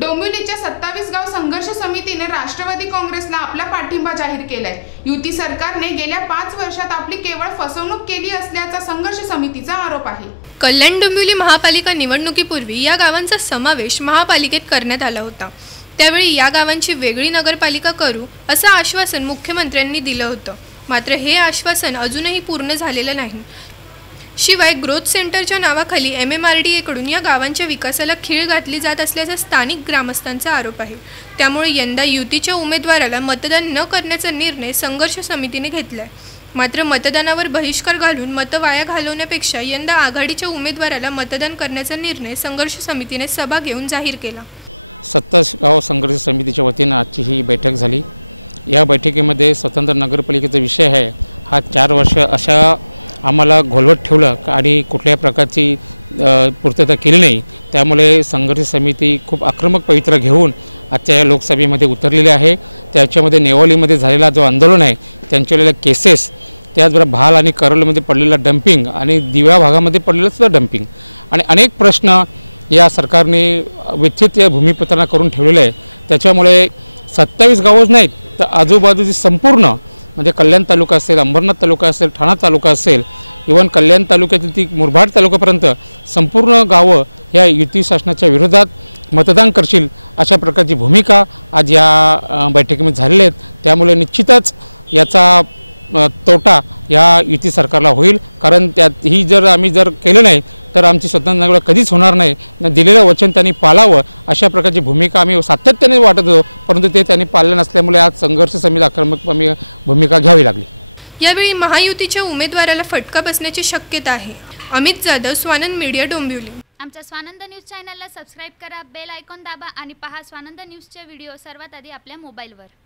डोंबिवलीच्या सत्तावीस गाव संघर्ष समितीने राष्ट्रवादी काँग्रेसला आपला पाठिंबा जाहीर केलाय. युती सरकारने गेल्या पाच वर्षात आपली केवळ फसवणूक केली असल्याचा संघर्ष समितीचा आरोप आहे. कल्याण डोंबिवली महापालिका निवडणुकीपूर्वी या गावांचा समावेश महापालिकेत करण्यात आला होता. त्यावेळी या गावांची वेगळी नगरपालिका करू असं आश्वासन मुख्यमंत्र्यांनी दिलं होतं. मात्र हे आश्वासन अजूनही पूर्ण झालेलं नाही. शिवाय ग्रोथ सेंटरच्या नावाखाली एम एम आर डी एकडून या गावांच्या विकासाला खीळ घातली जात असल्याचा स्थानिक ग्रामस्थांचा आरोप आहे. त्यामुळे यंदा युतीच्या उमेदवाराला मतदान न करण्याचा निर्णय संघर्ष समितीने घेतलाय. मात्र मतदानावर बहिष्कार घालून मतं वाया घालवण्यापेक्षा यंदा आघाडीच्या उमेदवाराला मतदान करण्याचा निर्णय संघर्ष समितीने सभा घेऊन जाहीर केला. सत्तावीस गाव संघर्ष समितीच्या वतीनं आजची ही बैठक झाली. या बैठकीमध्ये स्वतंत्र नगरपालिकेचा विषय आहे. हा चार वर्ष अशा आम्हाला घोलवत ठेवलं आणि कुठल्याही प्रकारची पूर्तता केली नाही. त्यामुळे संघर्ष समिती खूप आक्रमक पवित्रा घेऊन आजच्या या लोकसभेमध्ये उतरलेली आहे. त्याच्यामध्ये नेवालीमध्ये झालेला जो आंदोलन आहे त्यांच्यावरलेल्या केसेस त्याचबरोबर भाल आणि करोलमध्ये पडलेला डम्पिंग आणि दिव्या भागामध्ये पडलेलं सुद्धा डम्पिंग. आणि अनेक प्रश्न या सरकारने विथित या भूमिपत्रांना करून ठेवलेलं आहे त्याच्यामुळे सत्तावीस गावच नाहीत तर आजूबाजूची संपूर्ण म्हणजे कल्याण तालुका असेल अंबरनाथ तालुका असेल ठाणा तालुका असेल इवन कल्याण तालुक्यातील ती मुरबाड तालुक्यापर्यंत संपूर्ण गावं ह्या युती शासनाच्या विरोधात मतदान करशील अशा प्रकारची भूमिका आज या बैठकीमध्ये झालेल्या आहेत. त्यामुळे निश्चितच याचा तोटा या युती सरकारला होईल. कारण त्यात ही जर आम्ही जर केलं नाही तर आमची स्वतंत्र नगर कधीच होणार नाही. न दिलेलं वचन त्यांनी पाळावं अशा प्रकारची भूमिका आम्ही सातत्याने वाटत होतो परंतु ते त्यांनी पाळलं नसल्यामुळे आज संघर्ष समिती आक्रमक भूमिका घ्यावी लागली. यावेळी महायुतीच्या उमेदवाराला फटका बसण्याची शक्यता आहे. अमित जाधव स्वानंद मीडिया डोंबिवली. आमच्या स्वानंद न्यूज चॅनलला सबस्क्राईब करा बेल आयकॉन दाबा आणि पहा स्वानंद न्यूजचे व्हिडिओ सर्वात आधी आपल्या मोबाईलवर.